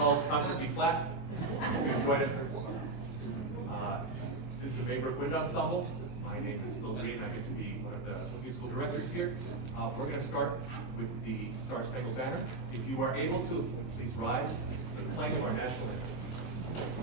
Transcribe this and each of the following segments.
called Concert B Flat. Hope you enjoyed it. This is the Maybrook Wind Ensemble. My name is Bill Greene. I get to be one of the musical directors here. We're going to start with the Star Spangled Banner. If you are able to, please rise for the playing of our national anthem.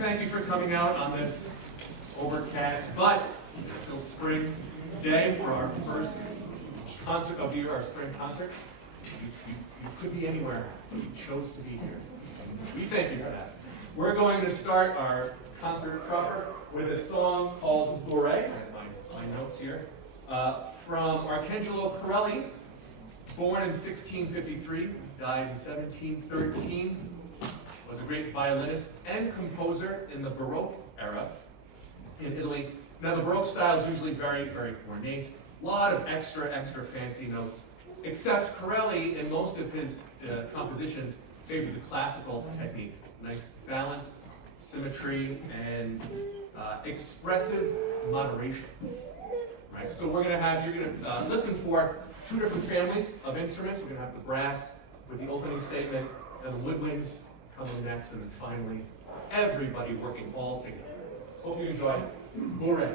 Thank you for coming out on this overcast, but still spring day for our first concert of the year, our spring concert. You could be anywhere, but you chose to be here. We thank you for that. We're going to start our concert proper with a song called Bore. I have my notes here. From Arcangelo Corelli, born in 1653, died in 1713. Was a great violinist and composer in the Baroque era in Italy. Now the Baroque style is usually very, very ornate. A lot of extra fancy notes, except Corelli in most of his compositions favored the classical technique. Nice balance, symmetry, and expressive moderation. Right, so you're gonna listen for two different families of instruments. We're gonna have the brass with the opening statement, and the woodwinds coming next, and then finally, everybody working all together. Hope you enjoy. Bore.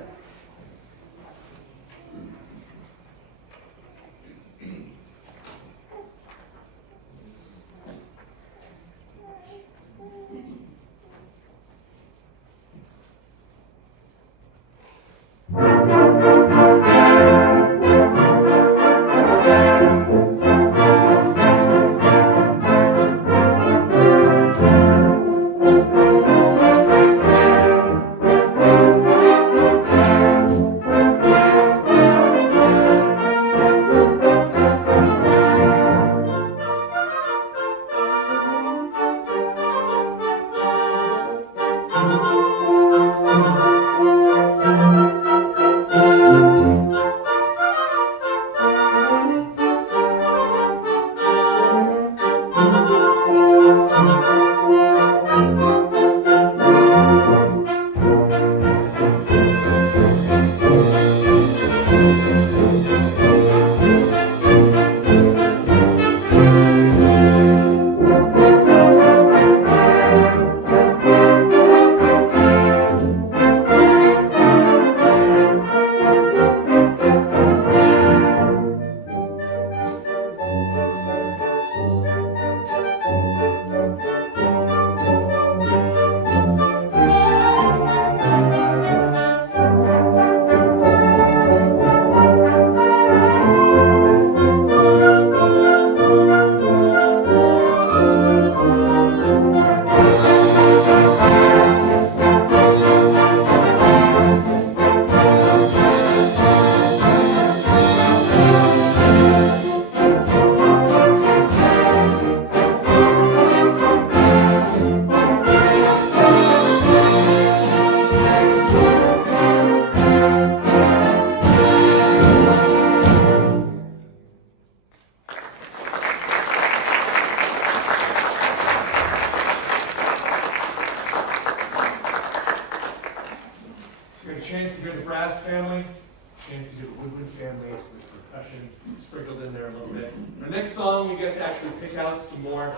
family with percussion sprinkled in there a little bit. Our next song, we get to actually pick out some more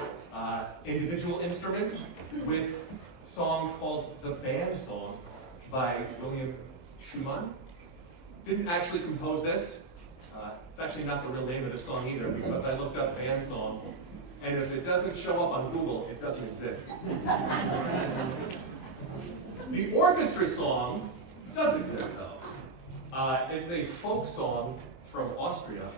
individual instruments with a song called The Band Song by William Schumann. Didn't actually compose this. It's actually not the real name of the song either, because I looked up band song, and if it doesn't show up on Google, it doesn't exist. The orchestra song does exist, though. It's a folk song from Austria.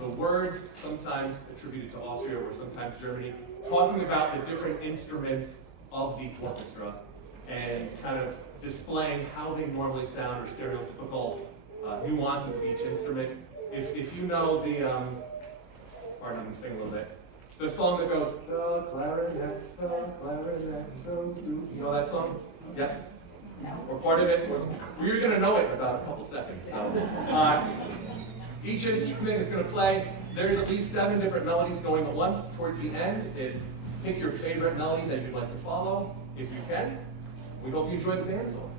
The words sometimes attributed to Austria or sometimes Germany, talking about the different instruments of the orchestra and kind of displaying how they normally sound or stereotypical nuances of each instrument. If you know the, pardon, I'm sing a little bit. The song that goes, the clarinet, goes through. You know that song? Yes? No. Or part of it? We're going to know it in about a couple seconds. So, each instrument is going to play. There's at least 7 different melodies going at once. Towards the end, it's pick your favorite melody that you'd like to follow, if you can. We hope you enjoy the band song.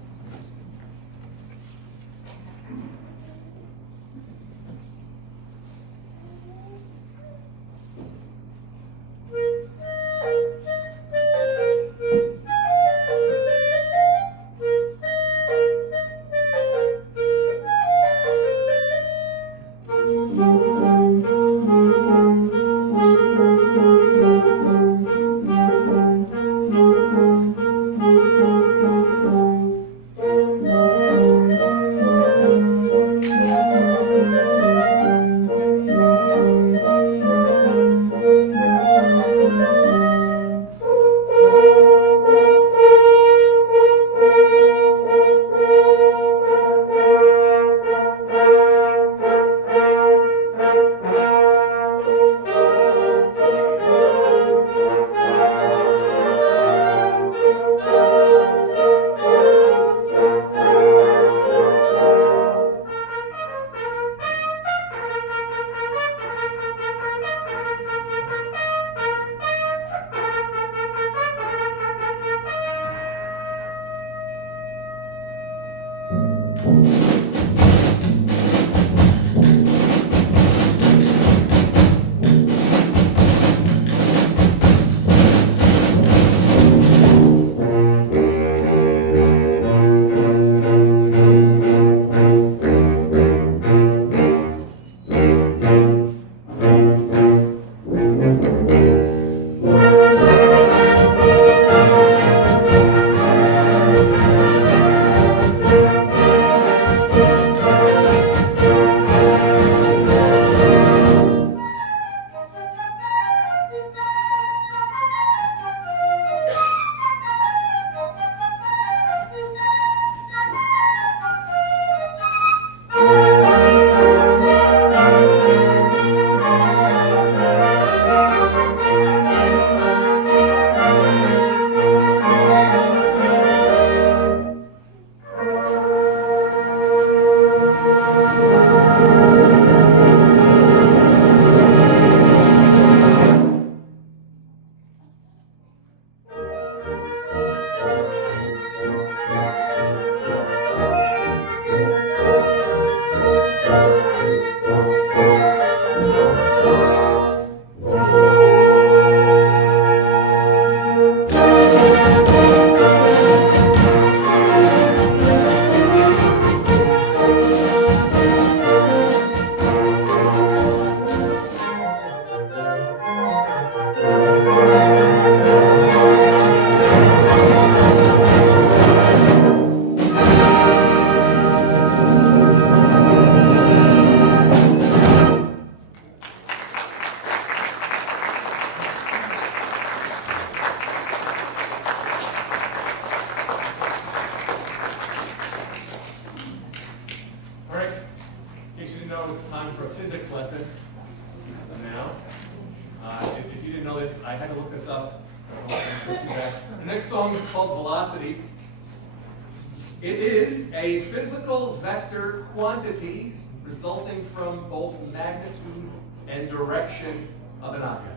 It is a physical vector quantity resulting from both magnitude and direction of an object.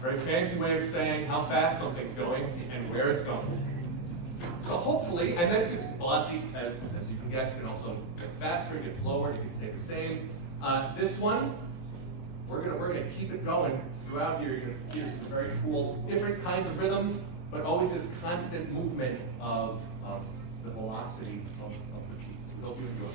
Very fancy way of saying how fast something's going and where it's going. So hopefully, and this is velocity as you can guess, can also get faster, get slower, it can stay the same. This one, we're gonna keep it going throughout here. You're gonna hear some very cool, different kinds of rhythms, but always this constant movement of the velocity of the piece. We hope you enjoy it.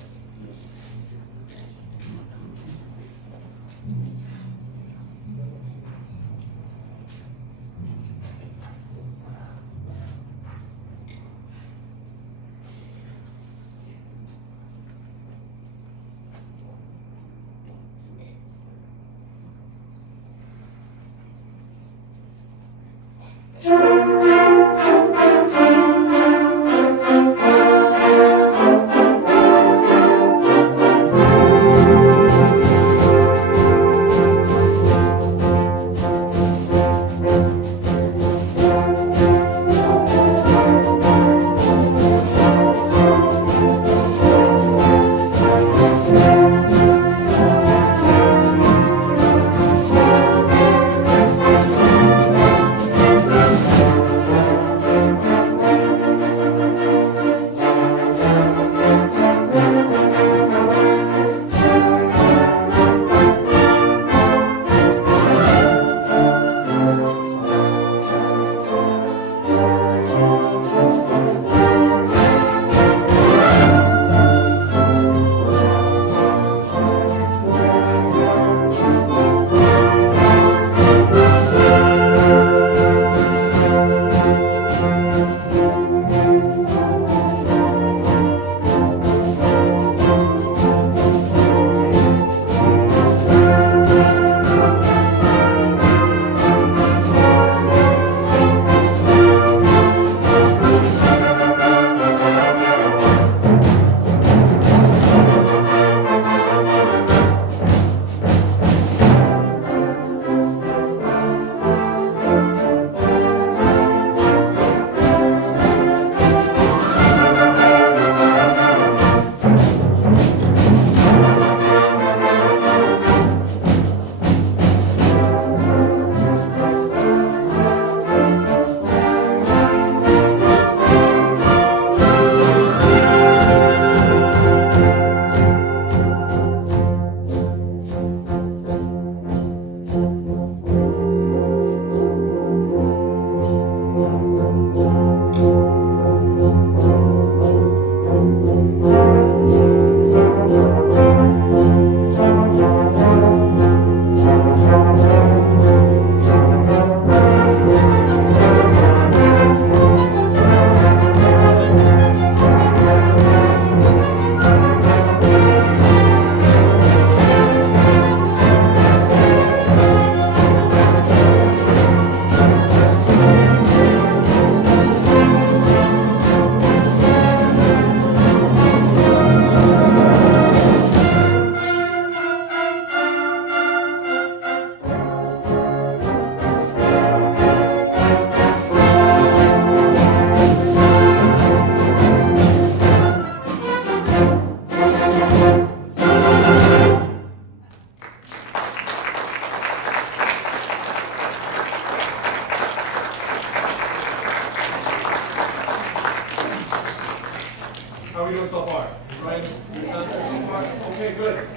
How are we doing so far? Right? So far? Okay, good.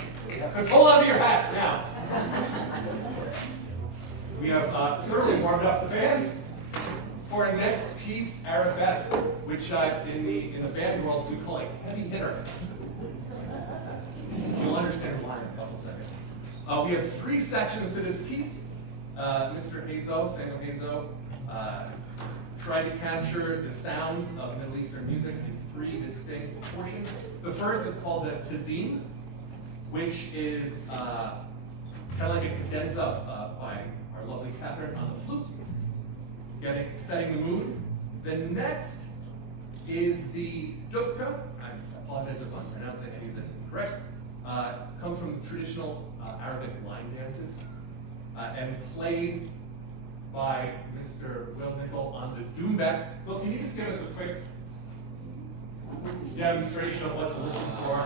Let's hold on to your hats now. We have thoroughly warmed up the band for our next piece, Arabesque, which in the band world we call a heavy hitter. You'll understand why in a couple seconds. We have three sections to this piece. Mr. Hazo, Samuel Hazo, tried to capture the sounds of Middle Eastern music in three distinct portions. The first is called the Tazim, which is kind of like a cadenza by our lovely Catherine on the flute, setting the mood. The next is the Dukka. I apologize if I'm pronouncing any of this incorrect. Comes from traditional Arabic line dances and played by Mr. Will Nickel on the doumbek. Will, can you just give us a quick demonstration of what to listen for?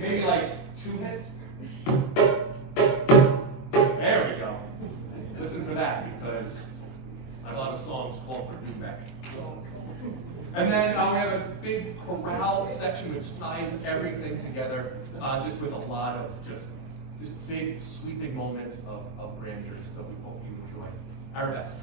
Maybe like 2 hits? There we go. Listen for that, because I have a lot of songs called for feedback. And then we have a big chorale section which ties everything together, just with a lot of just big sweeping moments of grandeur. So we hope you enjoy our best.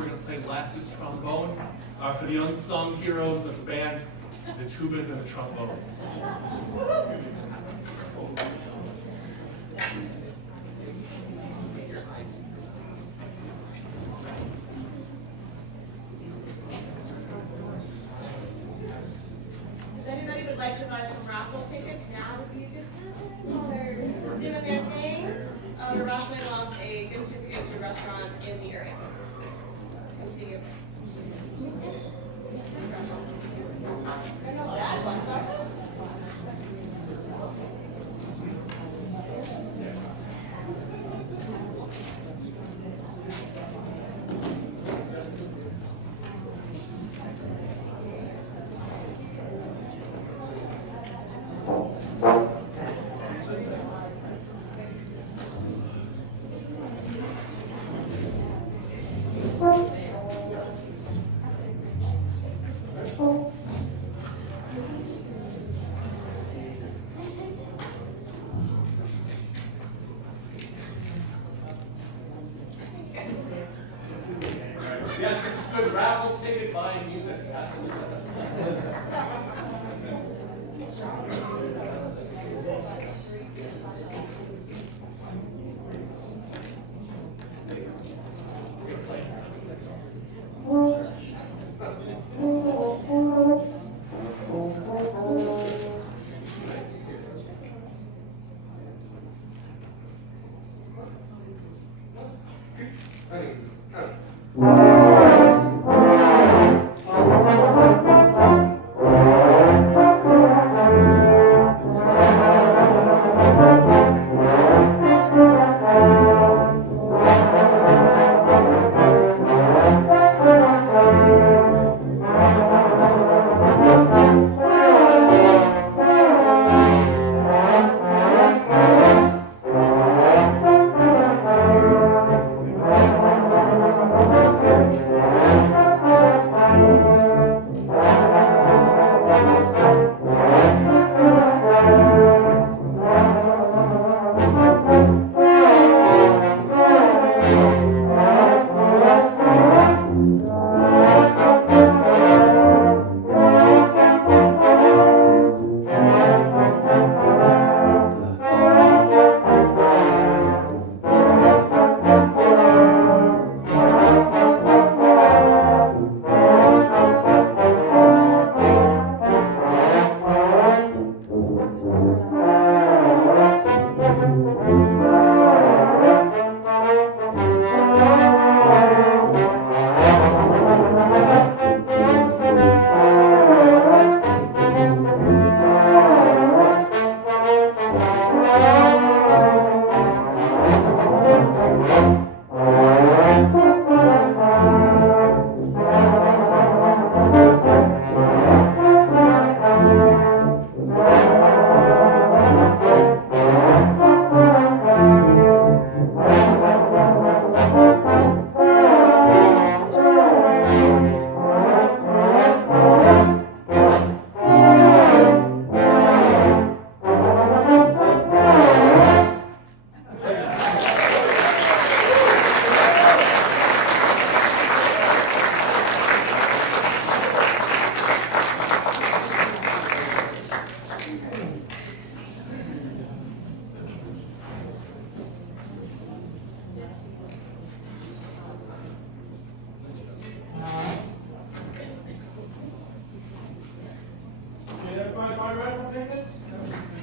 we're going to play Latz's trombone. For the unsung heroes of the band, the tubas and the trombones. If anybody would like to buy some raffle tickets, now would be a good time while they're doing their thing. We're raffling off a gift certificate to a restaurant in the area. Come see you. They're not bad ones, are they? Yes, this is good raffle ticket buying music. Absolutely.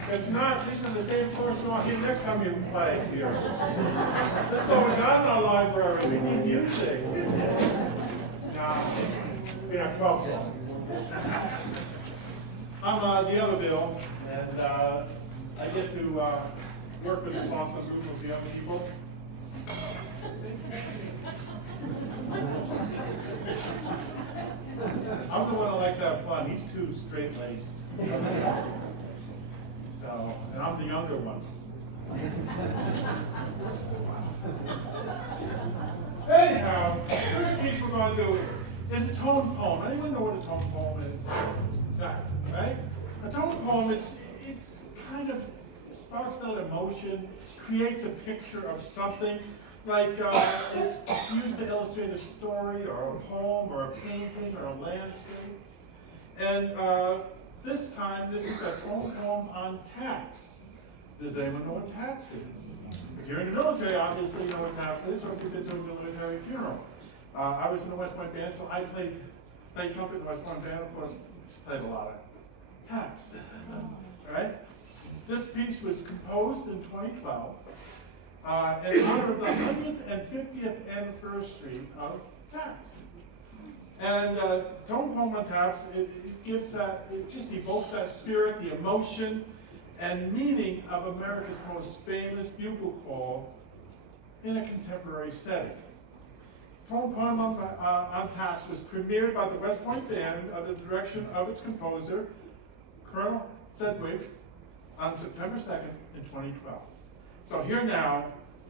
If not, these are the same course you want to hear next time you play here. That's what we got in our library. We need music. Nah, we have 12 songs. I'm the other Bill, and I get to work with this awesome group of young people. I'm the one that likes to have fun. He's too straight-laced. So, and I'm the younger one. Anyhow, the first piece we're going to do is a tone poem. Anyone know what a tone poem is? Exactly, right? A tone poem is, it kind of sparks that emotion, creates a picture of something like it's used to illustrate a story or a poem or a painting or a landscape. And this time, this is a tone poem on taps. Does anyone know what taps is? If you're in the military, obviously you know what taps is, or if you've been to a military funeral. I was in the West Point band, so I played trumpet in the West Point band, of course, played a lot of taps. All right? This piece was composed in 2012 in honor of the 100th and 50th anniversary of taps. And tone poem on taps, it gives that, it just evokes that spirit, the emotion, and meaning of America's most famous bugle call in a contemporary setting. Tone poem on taps was premiered by the West Point Band under the direction of its composer, Colonel Sedgwick, on September 2nd in 2012. So here now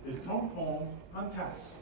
is tone poem on taps.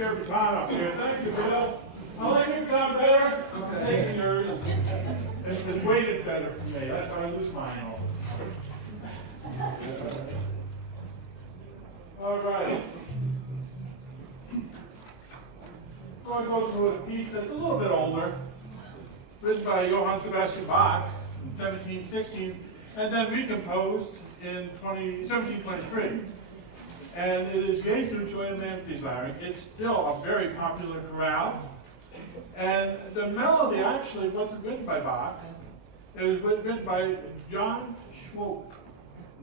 their baton up here. Thank you, Bill. I like your baton better. Okay. Thank you, yours. It's weighted better for me. That's why I lose mine all right. I'm going to go to a piece that's a little bit older, written by Johann Sebastian Bach in 1716, and then recomposed in 1723. And it is Jesu, Joy and Man's Desiring. It's still a very popular chorale. And the melody actually wasn't written by Bach. It was written by John Schwope,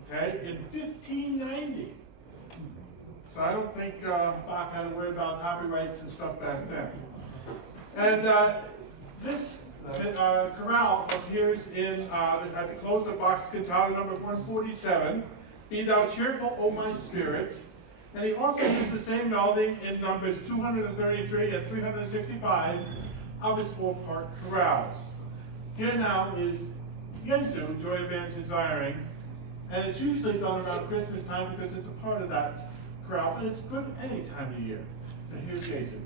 okay, in 1590. So I don't think Bach had to worry about copyrights and stuff back then. And this chorale appears in at the close of Bach's cantata number 147, Be Thou Cheerful, O My Spirit. And he also used the same melody in numbers 233 and 365 of his four-part chorales. Here now is Jesu, Joy of Man's Desiring, and it's usually done around Christmas time because it's a part of that chorale, but it's good any time of year. So here's Jesu.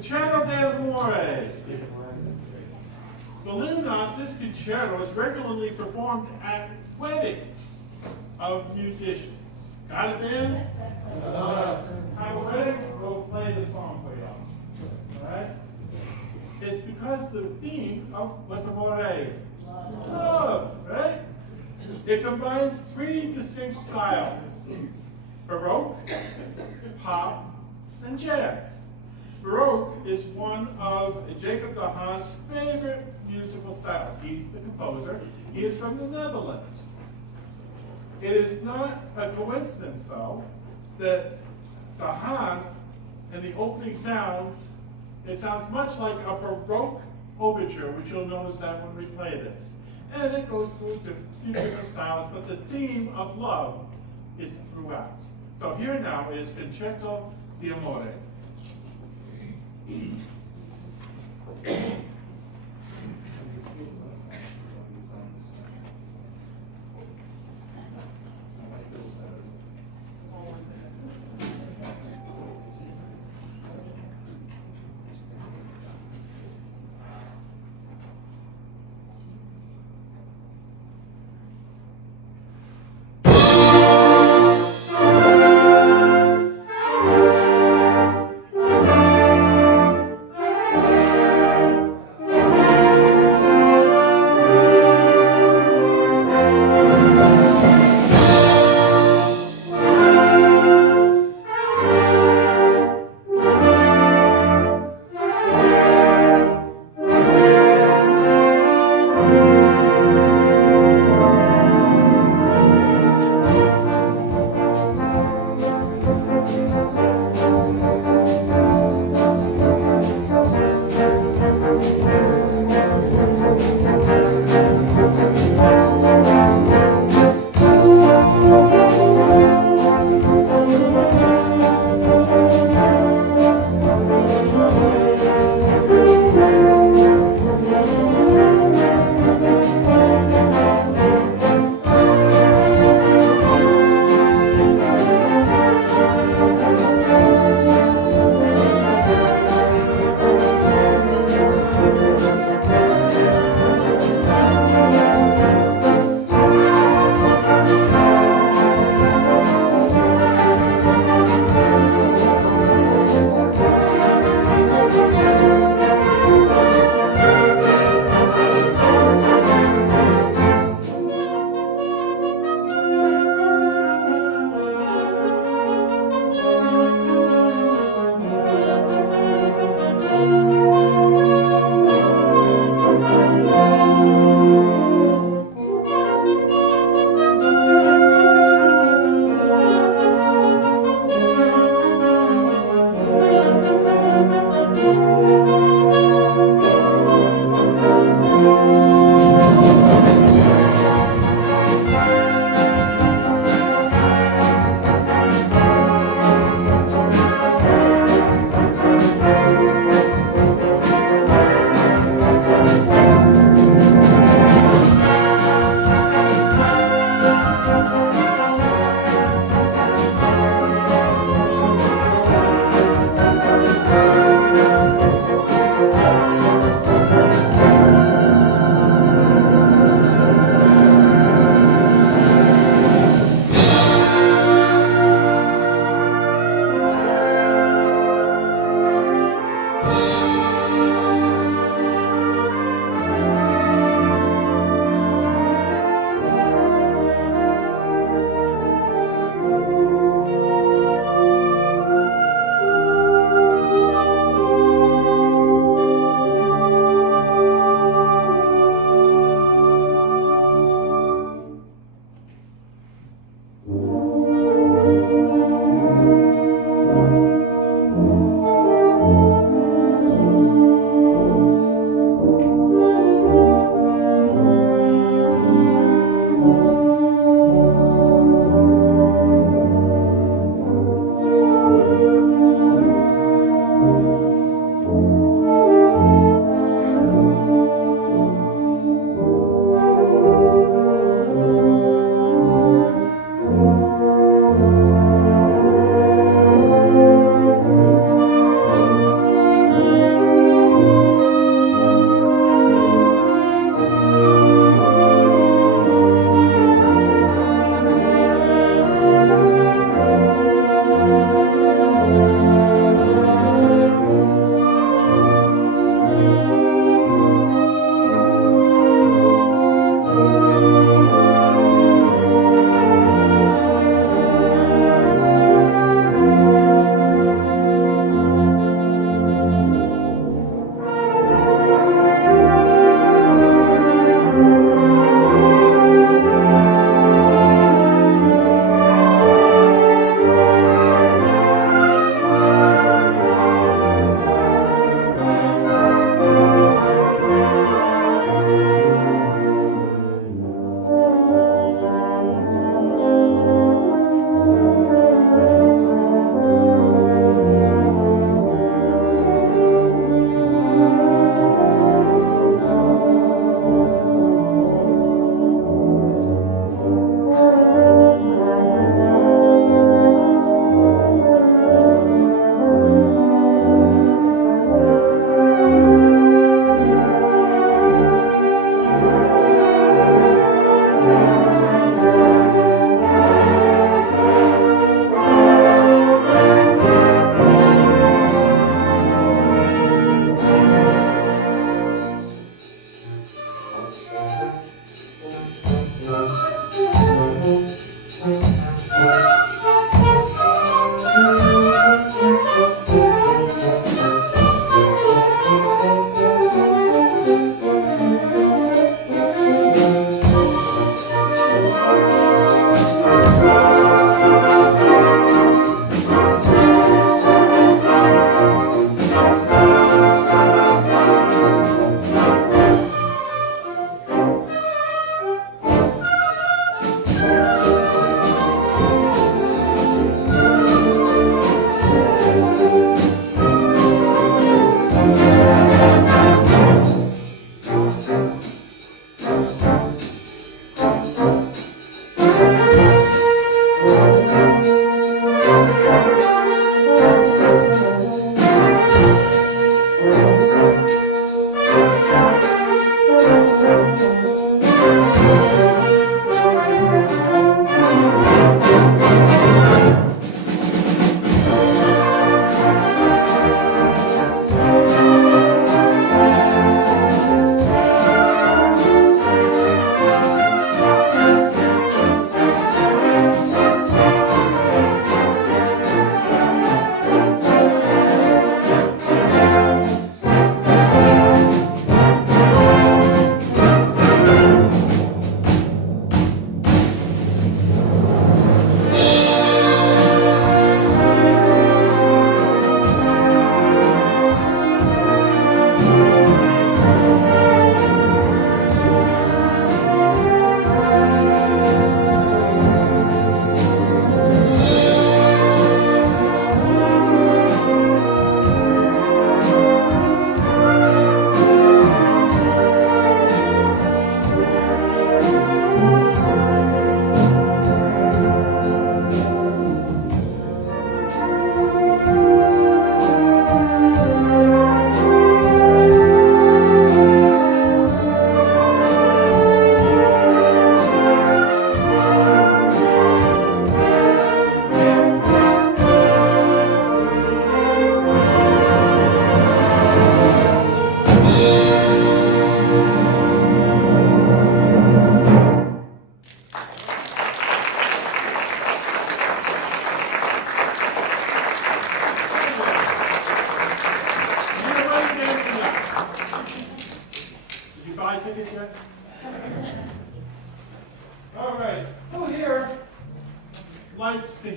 Concerto d'Amore. Believe it or not, this concerto is regularly performed at weddings of musicians. Got it, Dan? Have a wedding? We'll play the song for y'all. All right? It's because the theme of what's amore is love, right? It combines three distinct styles: Baroque, pop, and jazz. Baroque is one of Jacob de Haan's favorite musical styles. He's the composer. He is from the Netherlands. It is not a coincidence, though, that de Haan, in the opening sounds, it sounds much like a Baroque overture, which you'll notice that when we play this. And it goes through to a few different styles, but the theme of love is throughout. So here now is Concerto d'Amore.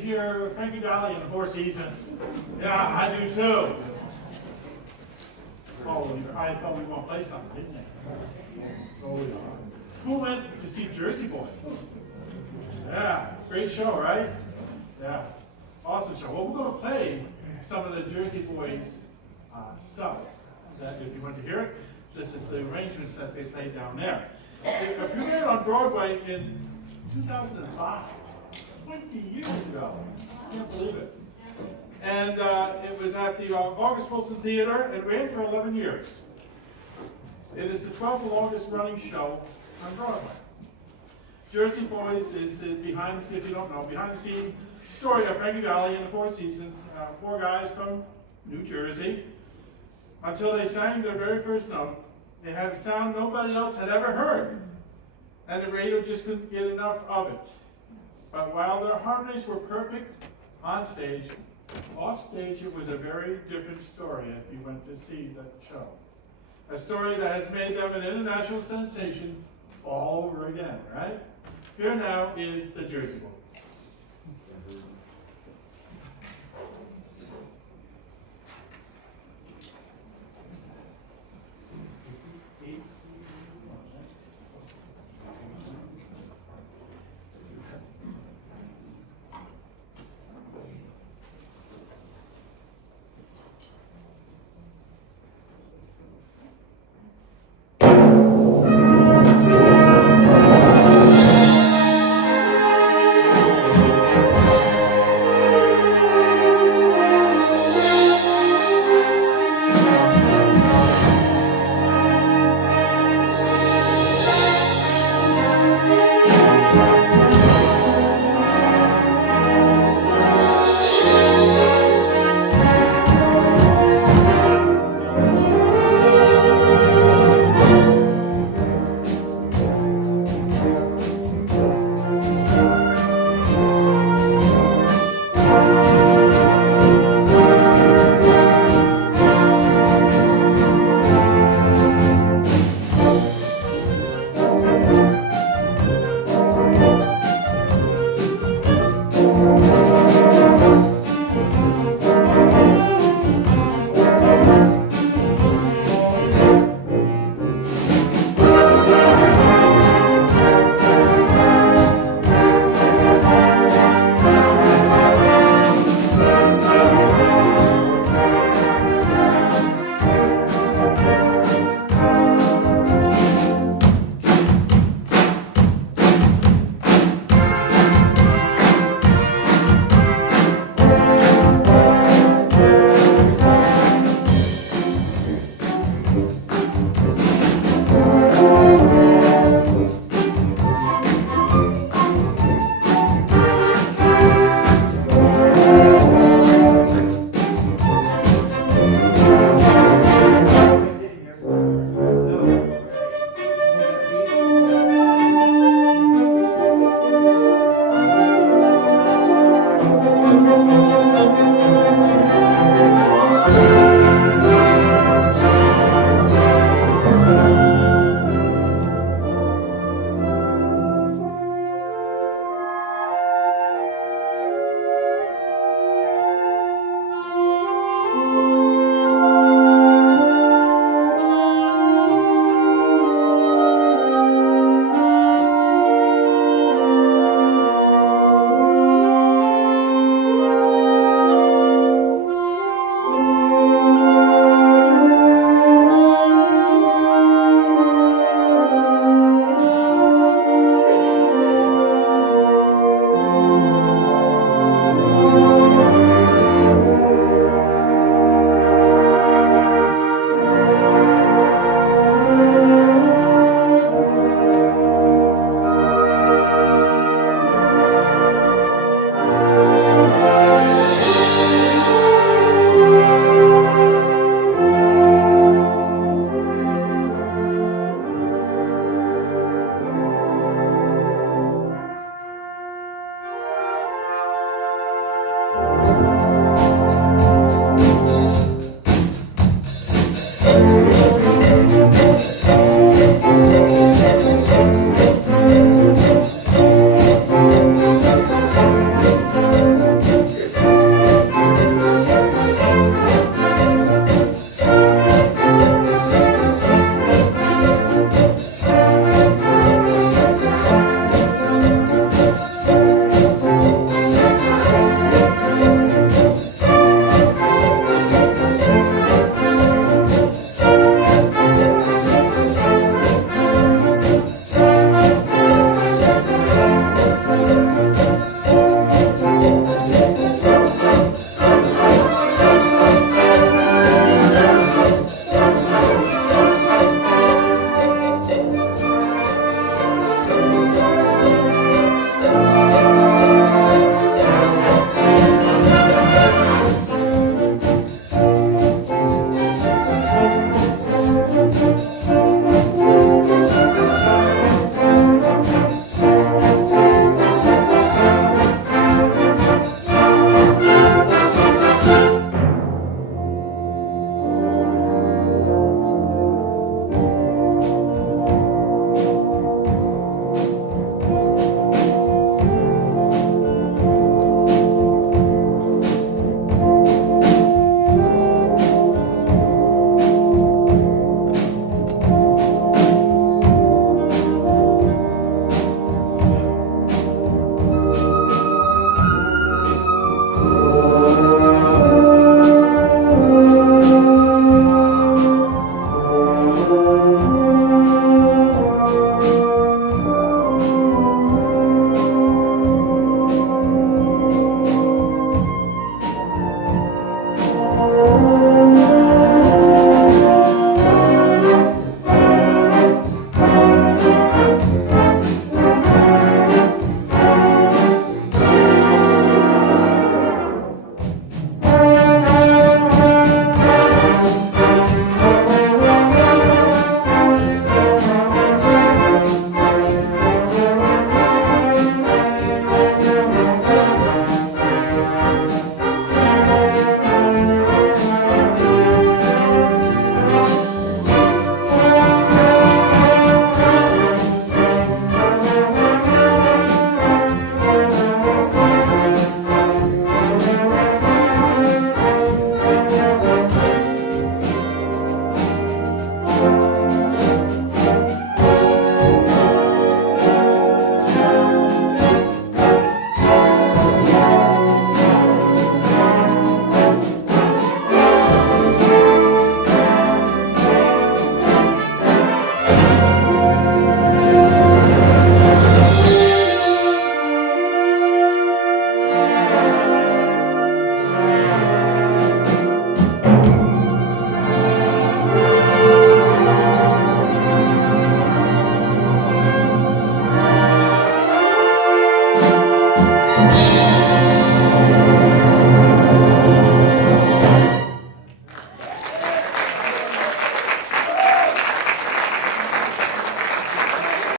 hear Frankie Valli and the Four Seasons? Yeah, I do too. Oh, I thought we were going to play something, didn't they? Oh, we are. Who went to see Jersey Boys? Yeah, great show, right? Yeah, awesome show. Well, we're going to play some of the Jersey Boys stuff. That if you want to hear it, this is the arrangements that they played down there. It premiered on Broadway in 2005, 20 years ago. I can't believe it. And it was at the August Wilson Theater and ran for 11 years. It is the 12th longest running show on Broadway. Jersey Boys is the behind the scenes, if you don't know, behind the scene story of Frankie Valli and the Four Seasons, four guys from New Jersey. Until they sang their very first note, they had a sound nobody else had ever heard. And the radio just couldn't get enough of it. But while their harmonies were perfect on stage, off stage it was a very different story if you went to see the show. A story that has made them an international sensation all over again, right? Here now is the Jersey Boys.